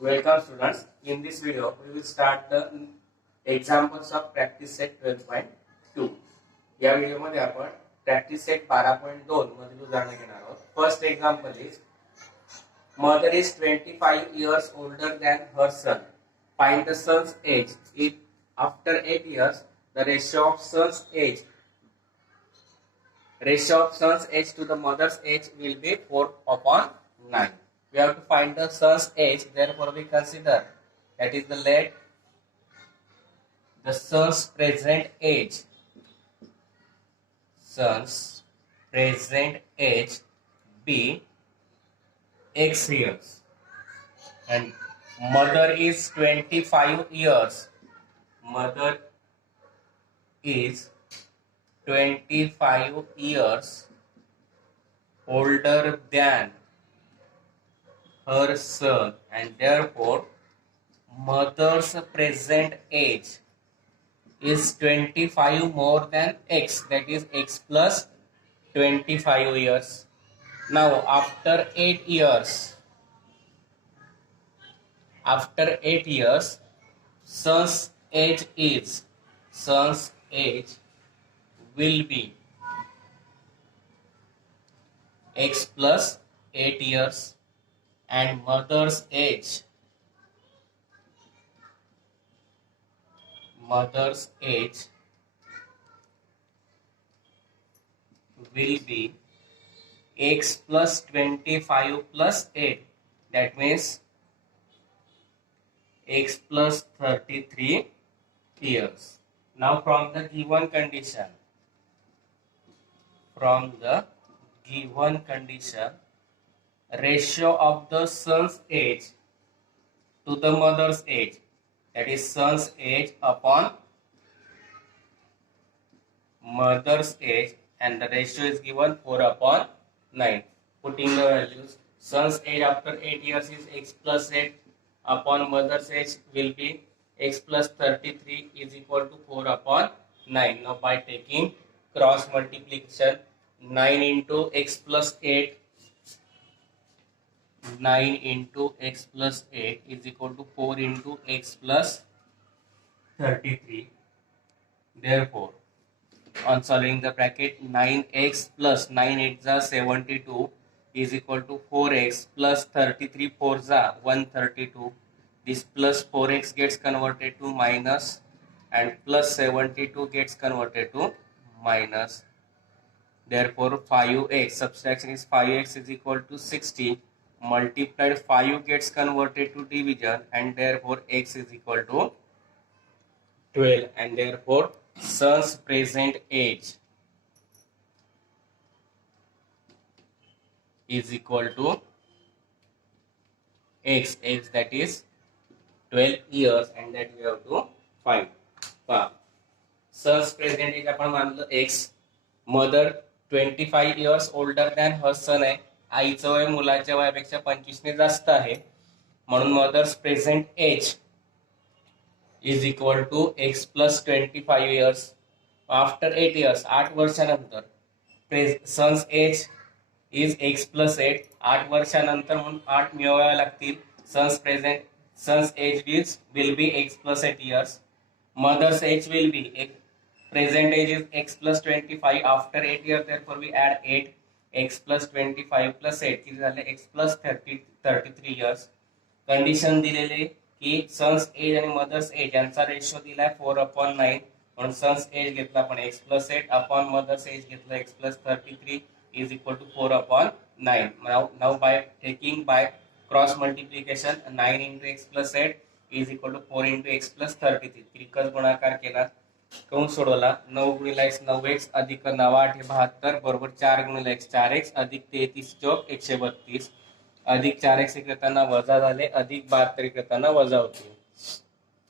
Welcome students. In this video, we will start the examples of practice set 12.2. या video मध्ये आपण practice set 12.2 मधील उदाहरण घेणार आहोत. First example is mother is 25 years older than her son. Find the son's age. If after 8 years the ratio of son's age to the mother's age will be 4/9. We have to find the son's age, therefore we consider that is the son's present age be x years, and mother is 25 years. Mother is 25 years older than her son, and therefore mother's present age is 25 more than x, that is x plus 25 years. Now after 8 years son's age will be x plus 8 years, and mother's age will be x plus 25 plus 8, that means x plus 33 years. Now from the given condition, ratio of the son's age to the mother's age, that is son's age upon mother's age, and the ratio is given 4/9. Putting the values, son's age after 8 years is x plus 8 upon mother's age will be x plus 33 is equal to 4/9. Now by taking cross multiplication, 9 into x plus 8 is equal to 4 into x plus 33. Therefore, on solving the bracket, 9x plus 9 8 is 72 is equal to 4x plus 33 4 is 132. This plus 4x gets converted to minus, and plus 72 gets converted to minus. Therefore 5x, subtraction is 5x is equal to 60, multiplied 5 gets converted to division, and therefore x is equal to 12, and therefore son's present age is equal to x, that is 12 years, and that we have to find. Son's present age आपण मानलं x. Mother 25 years older than her son आहे. आईचं वय मुलाच्या वयापेक्षा 25 ने जास्त आहे, म्हणून mother's present age is equal to x plus 25 years. After 8 years, 8 वर्षानंतर son's age is x plus 8. 8 वर्षानंतर म्हणून 8 मिळवावे लागतील. son's age will be x plus 8 years. Mother's age will be present age is x plus 25. After 8 years, therefore we add 8, x plus 25 plus 8 किती झाले x plus 33 years. Condition दिलेले की son's age आणि mother's as यांचा ratio दिलाय 4/9, म्हणून son's age घेतला आपण x plus 8 upon mother's age घेतला x plus 33 is equal to 4/9. Now by taking by cross multiplication, 9 into x plus 8 is equal to 4 into x plus 33. त्रिकस गुणाकार केला, कंस सोडवला. 9 गुणिले x 9x अधिक 9 8 72 बरोबर 4 गुणिले x 4x अधिक 33 चौक 132 अधिक 4x करताना वजा झाले, अधिक 72 करताना वजा होते.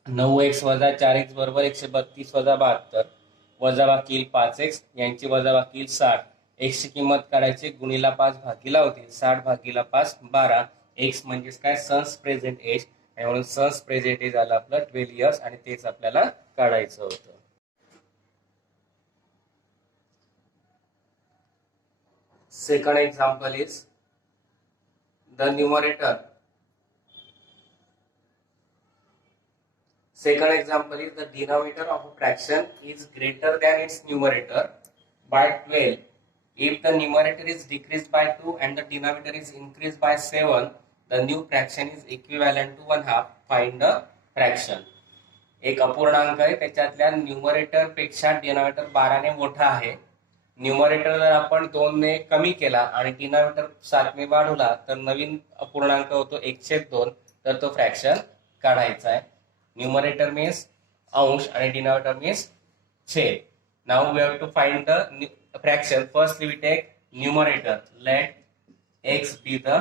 9x वजा 4x बरोबर 132 वजा 72, वजा बाकी 5x, यांची वजा बाकी 60. x ची किंमत काढायची, गुणिला 5 भागीला होती, 60 भागीला 5 12. x म्हणजे काय, सन्स प्रेझेंट एज, म्हणून सन्स प्रेझेंट एज आलं आपलं 12 इयर्स, आणि तेच आपल्याला काढायचं होतं. Second example is the numerator Second example is the denominator of a fraction is greater than its numerator by 12. If the numerator is decreased by 2 and the denominator is increased by 7, the new fraction is equivalent to 1/2. Find the fraction. एक अपूर्णांक आहे, त्याच्यातल्या numerator पेक्षा denominator 12 ने मोठा आहे. Numerator जर आपण 2 ने कमी केला आणि डिनॉमिनेटर 7 ने वाढवला तर नवीन अपूर्णांक होतो 1/2. तर तो फ्रॅक्शन काढायचा आहे. न्यूमरेटर मीन्स अंश आणि डिनॉमिनेटर मीन्स छेद. Now we have to find the fraction. Firstly we take numerator. Let x be the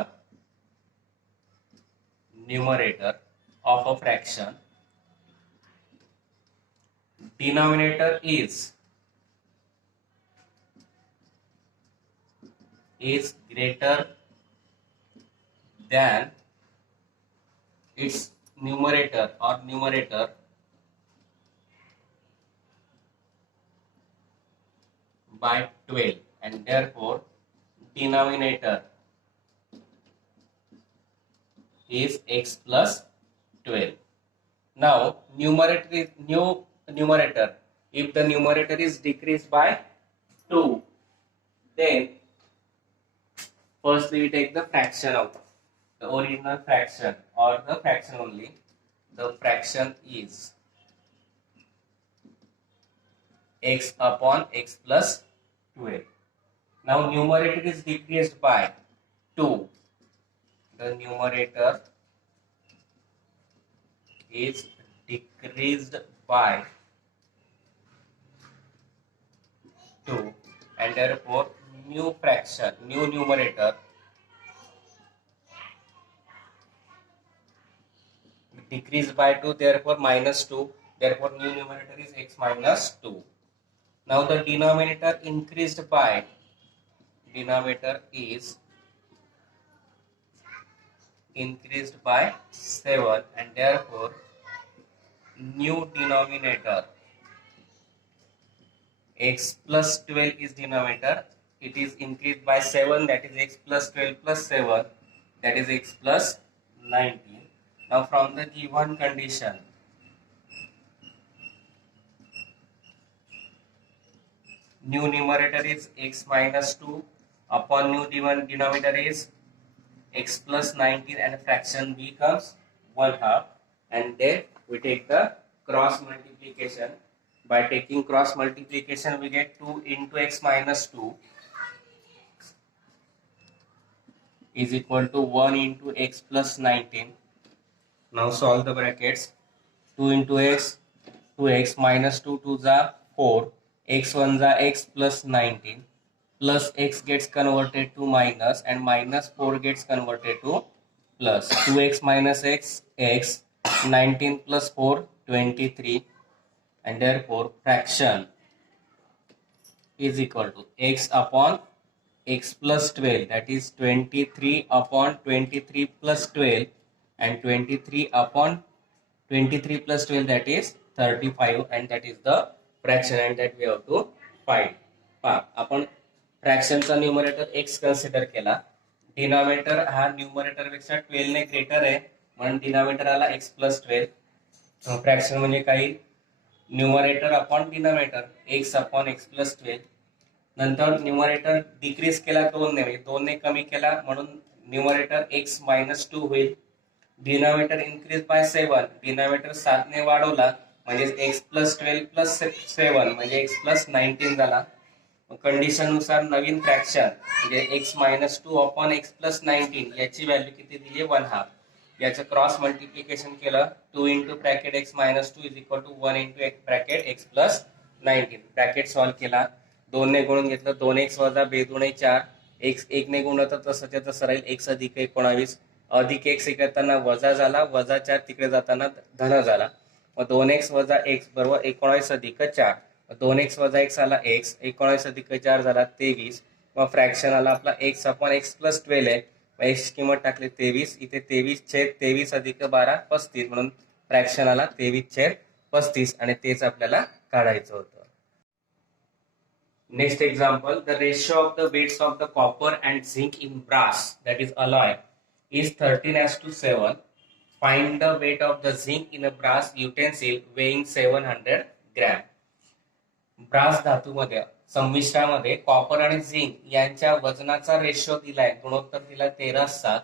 numerator of a fraction. Denominator is greater than its numerator or numerator by 12, and therefore denominator is x plus 12. Now numerator, if the numerator is decreased by 2, then firstly we take the fraction of the original fraction or the fraction only. The fraction is x upon x plus 12. Now numerator is decreased by 2. The numerator is decreased by 2, and therefore new numerator decreased by 2, therefore minus 2, therefore new numerator is x minus 2. Now the denominator increased by, denominator is increased by 7, and therefore new denominator x plus 12 is denominator. It is increased by 7, that is x plus 12 plus 7, that is x plus 19. Now from the given condition, new numerator is x minus 2 upon new denominator is x plus 19, and fraction becomes 1/2, and then we take the cross multiplication. By taking cross multiplication we get 2 into x minus 2 is equal to 1 into x plus 19. Now solve the brackets. 2 into x, 2x minus 2 2 is 4, x 1 is x plus 19, plus x gets converted to minus, and minus 4 gets converted to plus. 2x minus x, x, 19 plus 4, 23, and therefore fraction is equal to x upon x plus 12, that is 23 upon 23 plus 12, and 23 upon 23 plus 12, that is 35, and that is the fraction, and that we have to find. आपण फ्रॅक्शनचा numerator x consider केला. Denominator हा numerator पेक्षा 12 ने greater आहे, म्हणून denominator आला x plus 12. Fraction म्हणजे काही numerator upon denominator x upon x plus 12. नंतर न्यूमरेटर डिक्रीज केला 2 ने, म्हणजे 2 ने कमी केला, म्हणून न्यूमरेटर x मायनस 2 होईल. डिनॉमिनेटर इन्क्रीज बाय 7, डिनॉमिनेटर 7 ने वाढवला म्हणजे x प्लस 12 प्लस 7 म्हणजे x प्लस 19 झाला. कंडिशन नुसार नवीन फ्रॅक्शन म्हणजे x minus 2 upon x plus 19 याची व्हॅल्यू किती दिली 1/2. याचं क्रॉस मल्टिप्लिकेशन केलं, 2 into bracket x minus 2 is equal to 1 into bracket x plus 19. Bracket solve केला, 2 ने गुणून घेतलं, 2x वजा 2 दुणे 4, x 1 ने गुणलं तर तसंच्या तसं राहील, x अधिक 19 अधिक x येताना वजा झाला, वजा 4 तिकडे जाताना धन झाला. मग 2x वजा x बरोबर 19 अधिक 4, 2x वजा x आला x, 19 अधिक 4 झाला 23. मग फ्रॅक्शन आला आपला x अपॉन x प्लस 12 आहे, x किंमत टाकली 23, इथे 23/23 अधिक 12 35, म्हणून फ्रॅक्शन आला 23/35, आणि तेच आपल्याला काढायचं होतं. Next example, the ratio of the weights of the copper and zinc in brass, that is alloy, is 13:7. Find the weight of the zinc in a brass utensil weighing 700 gram. Brass धातूमध्ये संमिश्रामध्ये copper आणि zinc यांच्या वजनाचा ratio दिलाय, गुणोत्तर दिला 13:7.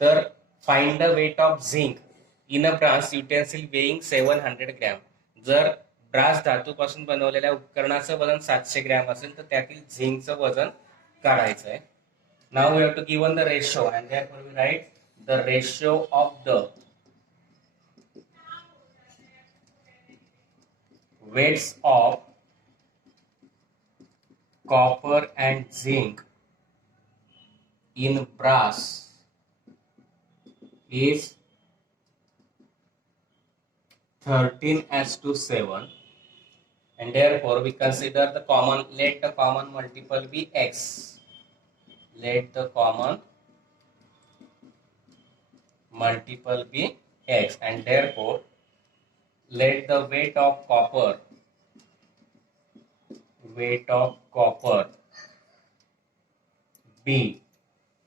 तर find the weight of zinc in a brass utensil weighing 700 gram. जर ब्रास धातूपासून बनवलेल्या उपकरणाचं वजन 700 ग्रॅम असेल तर त्यातील झिंकचं वजन काढायचं आहे. Now we have to given the ratio and therefore we write the ratio of the weights of copper and zinc in brass is 13:7, and therefore we consider the common, let the common multiple be x. Let the common multiple be x, and therefore let the weight of copper be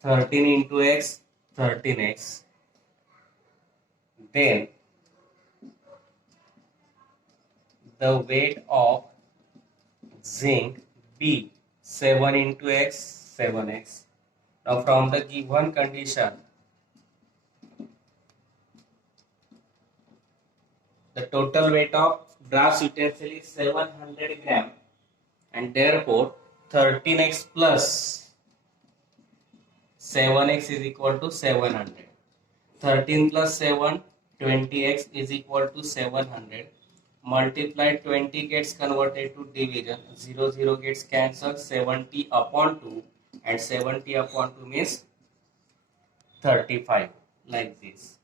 13 into x, 13x. Then the weight of zinc be 7 into x, 7x. Now from the given condition, the total weight of brass utensil is 700 gram, and therefore 13x plus 7x is equal to 700. 13 plus 7, 20x is equal to 700. Multiplied 20 gets converted to division. 0, 0 gets cancelled. 70 upon 2, and 70 upon 2 means 35, like this.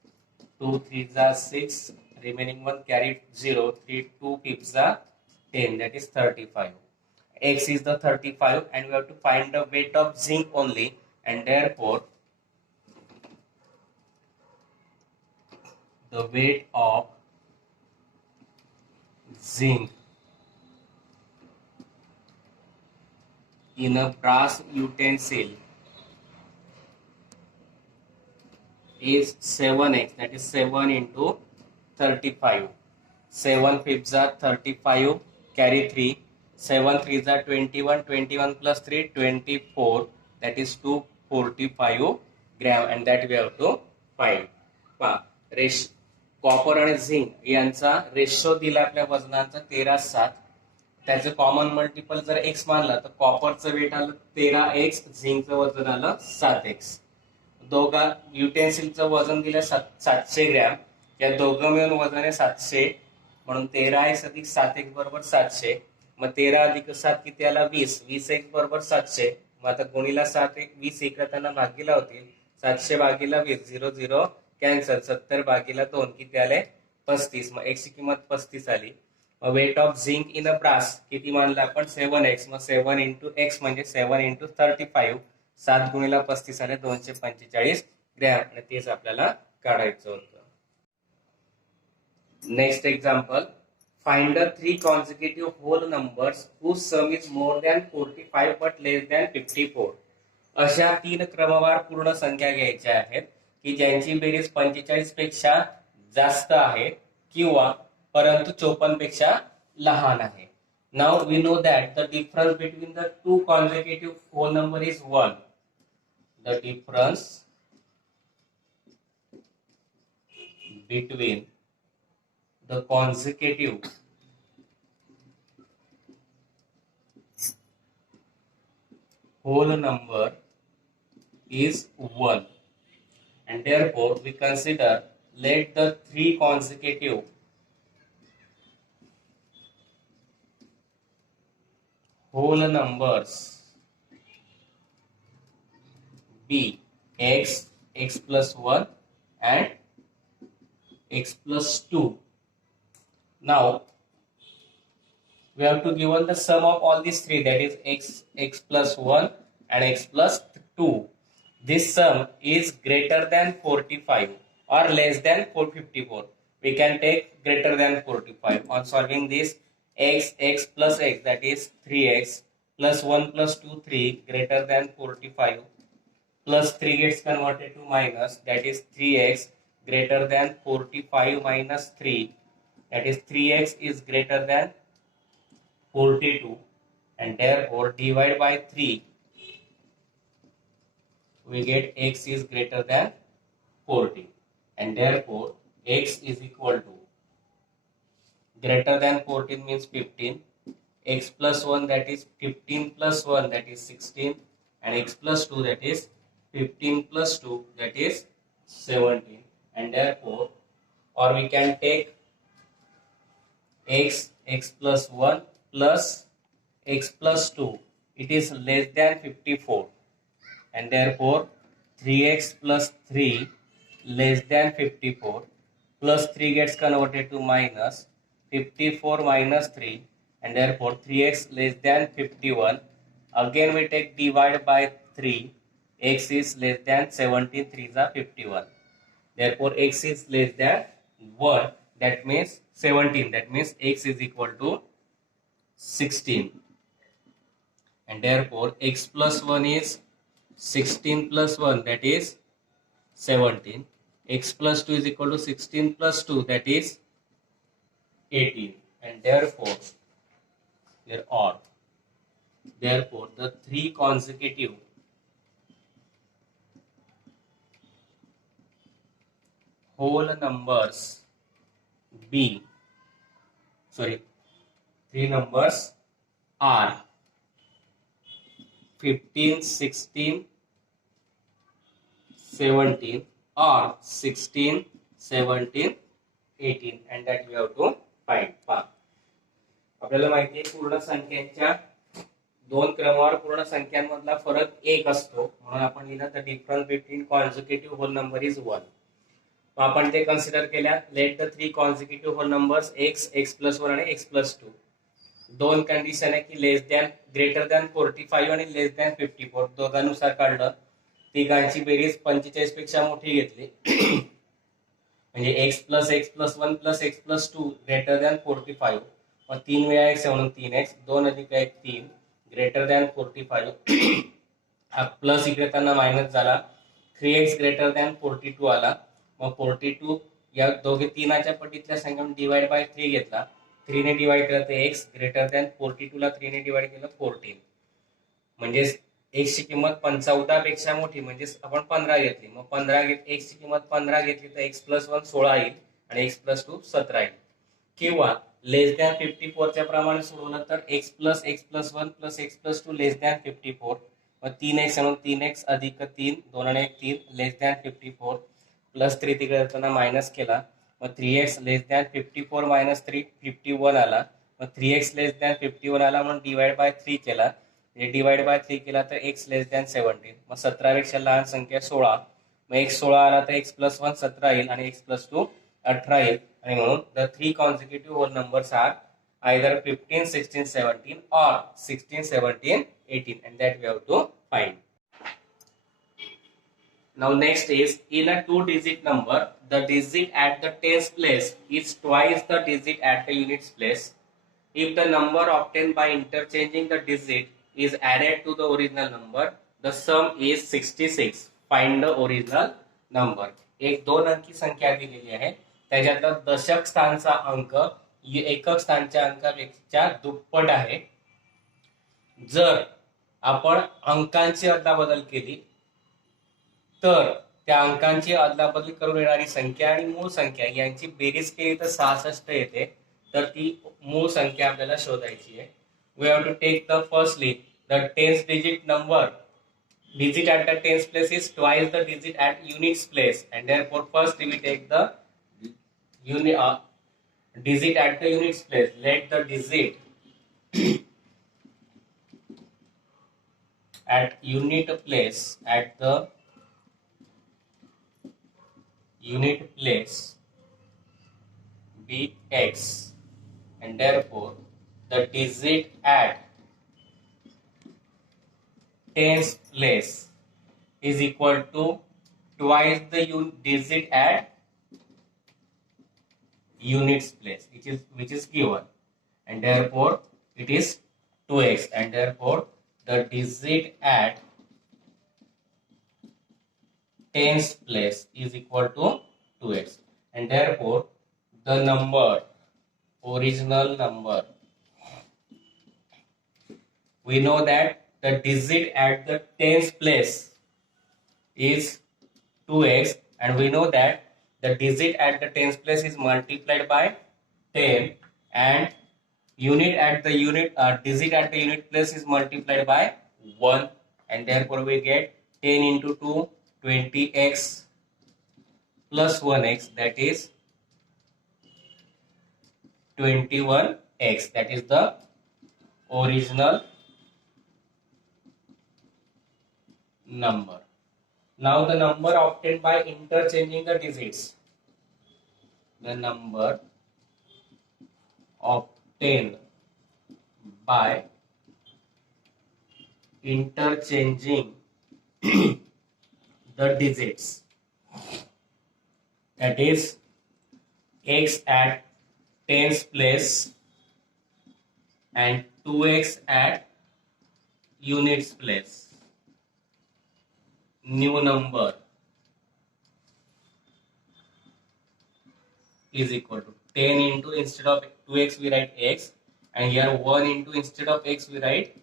2 3s are 6. Remaining one carried 0. 3 2 5s are 10. That is 35. X is the 35, and we have to find the weight of zinc only, and therefore the weight of zinc in a brass utensil is 7x, that is 7 into 35. 7 5s are 35, carry 3. 7 3s are 21, 21 plus 3, 24, that is 245 gram, and that we have to find. Copper आणि zinc यांचा ratio दिला आपल्या वजनाचा 13:7. त्याचं common multiple जर x मानला तर कॉपरचं wait आलं 13x, झिंकचं वजन आलं 7x. दोघा युटेन्सिलचं वजन दिलं 700 ग्रॅम. या दोघं मिळून वजन आहे 700, म्हणून 13x अधिक 7x बरोबर 700. मग 13 अधिक 7 किती आला 20. 20x बरोबर 700. मग आता गुणीला 7 20 एकत्र भागीला होतील. 700 भागीला 20, 0 0 कॅन्सल. 70 भागीला 2 किती आले 35. मग x ची किंमत 35 आली. मग weight of zinc in a brass किती मानलं आपण 7x. मग 7 इंटू x म्हणजे 7 इंटू 35. 7 गुणीला 35 आले 245 ग्रॅम, आणि तेच आपल्याला काढायचं होतं. Next example, find the 3 consecutive whole numbers whose sum is more than 45 but less than 54. अशा 3 क्रमवार पूर्ण संख्या घ्यायच्या आहेत की ज्यांची बेरीज 45 पेक्षा जास्त आहे किंवा परंतु 54 पेक्षा लहान आहे. Now we know that the difference between the 2 consecutive whole number is 1. The difference between the consecutive whole number is 1, and therefore we consider let the 3 consecutive whole numbers be x, x plus 1 and x plus 2. Now we have to given the sum of all these 3, that is x, x plus 1 and x plus 2. This sum is greater than 45 or less than 454. We can take greater than 45. On solving this, x, x plus x, that is 3x plus 1 plus 2, 3, greater than 45, plus 3 gets converted to minus, that is 3x greater than 45 minus 3, that is 3x is greater than 42, and therefore divide by 3, we get x is greater than 40, and therefore x is equal to greater than 14 means 15, x plus 1 that is 15 plus 1 that is 16, and x plus 2 that is 15 plus 2 that is 17, and therefore, or we can take x plus 1 plus x plus 2, it is less than 54, and therefore 3x plus 3 less than 54, plus 3 gets converted to minus 54 minus 3, and therefore 3x less than 51. Again we take divide by 3, x is less than 17, 3 is 51. Therefore x is less than 1, that means 17, that means x is equal to 16, and therefore x plus 1 is 16 plus 1 that is 17, x plus 2 is equal to 16 plus 2 that is 18, and therefore the three consecutive whole numbers three numbers are 15, 16, 17 or 16, 17, 18, and that we have to find. आपल्याला माहिती आहे पूर्ण संख्यांच्या दोन क्रमावर पूर्ण संख्यांमधला फरक एक असतो, म्हणून आपण लिहिलं the difference between consecutive whole number is 1. आपण ते कन्सिडर केल्या. Let the three consecutive whole numbers x, x plus 1 आणि x plus 2. दोन कंडिशन आहे की लेस दॅन ग्रेटर दॅन 45 आणि लेस दॅन 54 दोघांनुसार काढलं. तिघांची बेरीज 45 पेक्षा मोठी घेतली म्हणजे x plus x plus 1 plus x plus 2 greater than 45. मग 3 वेळा x म्हणून 3x, 2 अधिक 1 3 ग्रेटर दॅन 45. हा प्लस इकडे त्यांना मायनस झाला. 3x ग्रेटर दॅन 42 आला. मग 42 या दोघे तीनाच्या पटीतल्या संख्येने डिवाइड बाय 3 घेतला. 3 ने डिवाइड केलं तर x ग्रेटर दॅन 42 ला 3 ने डिवाइड केलं 14. म्हणजे x ची किंमत 14 पेक्षा मोठी म्हणजे आपण 15 घेतली. मग 15 x ची किंमत 15 घेतली तर x plus 1 16 येईल आणि x plus 2 17 येईल. किंवा लेस दॅन 54 च्या प्रमाणे सोडवलं तर x plus 1 plus x plus 2 less than 54. मग 3x म्हणून 3x अधिक 3 2 आणि 1 3 लेस दॅन 54 प्लस 3 तिकडे येताना मायनस केला. मग 3x लेस दॅन 54 मायनस 3 51 आला. मग 3x लेस दॅन 51 आला म्हणून डिवाइड बाय 3 केला. डिवाइड बाय 3 केला तर x लेस दॅन 17. मग 17 पेक्षा लहान संख्या 16. मग x 16 आला तर x plus 1 17 येईल आणि x plus 2 18 येईल. आणि म्हणून the three consecutive whole numbers are either 15, 16, 17 or 16, 17, 18, and that we have to find. Now next is, in a two-digit number, the digit at the tens place is twice the digit at the units place. If the number obtained by interchanging the digit is added to the original number, the sum is 66. Find the original number. एक दोन अंकी संख्या दिलेली आहे, त्याच्यातला दशक स्थानचा अंक एकक स्थानच्या अंकापेक्षा दुप्पट आहे. जर आपण अंकांची अदलाबदल केली तर त्या अंकांची अदलाबदल करून येणारी संख्या आणि मूळ संख्या यांची बेरीज केली तर 66 येते. तर ती मूळ संख्या आपल्याला शोधायची आहे. We have to take the firstly the tens digit number. Digit at the tens place is twice the digit at units place, and therefore first we take the digit at the units place. Let the digit at unit place be x, and therefore the digit at tens place is equal to twice the digit at units place, which is given, and therefore it is 2x, and therefore the digit at tens place is equal to 2x, and therefore the number, original number, we know that the digit at the tens place is 2x, and we know that the digit at the tens place is multiplied by 10, and unit at the digit at the unit place is multiplied by 1, and therefore we get 10 into 2, 20x plus 1x, that is 21x. That is the original number. Now the number obtained by interchanging the digits. The number obtained by interchanging the digits, that is x at tens place and 2x at units place. New number is equal to 10 into, instead of 2x we write x, and here 1 into, instead of x we write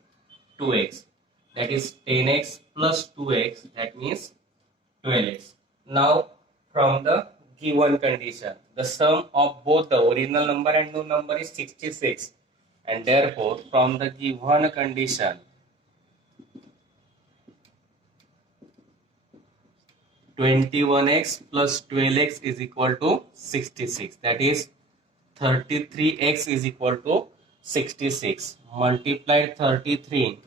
2x, that is 10x plus 2x, that means 12x. Now from the given condition, the sum of both the original number and new number is 66, and therefore from the given condition, 21x plus 12x is equal to 66, that is 33x is equal to 66. Multiplied 33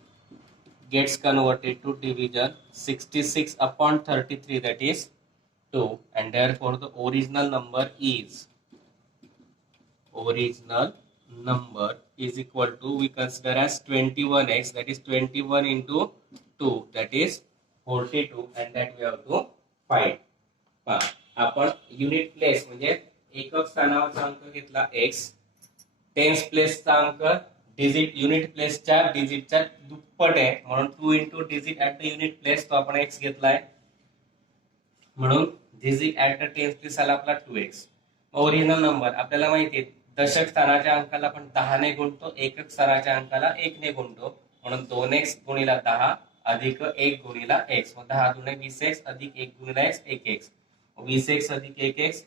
gets converted to division, 66 upon 33, that is 2, and therefore the original number is equal to, we consider as 21x, that is 21 into 2, that is 42, and that we have to find. आपण unit place म्हणजे एकक स्थानावरचा अंक घेतला x, tense प्लेसचा अंक digit unit प्लेसच्या डिजिटच्या दुप्पट आहे, म्हणून 2 into digit at the unit place, तो आपण x घेतलाय, म्हणून digit at the tense place आला आपला 2x. ओरिजिनल नंबर आपल्याला माहिती आहे, दशक स्थानाच्या अंकाला आपण 10 ने गुणतो, एकक स्थानाच्या अंकाला 1 ने गुणतो, म्हणून 2x गुणिला 10 अधिक 1 गुणिला x, 10 दुणे 20x अधिक 1 गुणिला x 1x, 20x अधिक 1x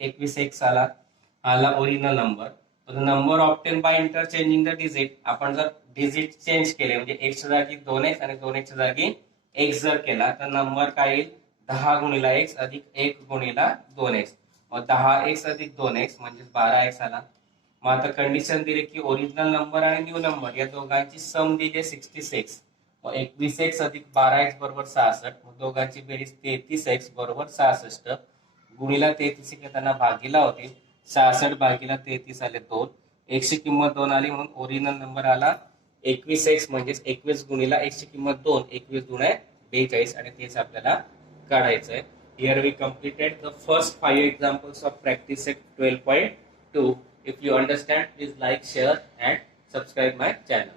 21x आला ओरिजिनल नंबर. तर number obtain by interchanging the digit, आपण जर डिजिट चेंज केले म्हणजे x च्या जागी 2x आणि 2x च्या जागी x जर केला तर नंबर काय येईल, 10 गुणिला x अधिक 1 गुणिला 2x, मग 10x अधिक 2x म्हणजे 12x आला. मग आता कंडिशन दिली की ओरिजिनल नंबर आणि न्यू नंबर या दोघांची सम दिली 66, मग 21x अधिक 12x बरोबर 66, मग दोघांची बेरीज 33x बरोबर 66, गुणिला 33 घेताना भागीला होते, 66 भागीला 33 आले 2, x ची किंमत 2 आली, म्हणून ओरिजिनल नंबर आला 21x, म्हणजे 21 गुणिला x ची किंमत 2, 21 दुणे 42, आणि तेच आपल्याला काढायचं आहे. Here we completed the first 5 examples of practice set 12.2. If you understand, please like, share and subscribe my channel.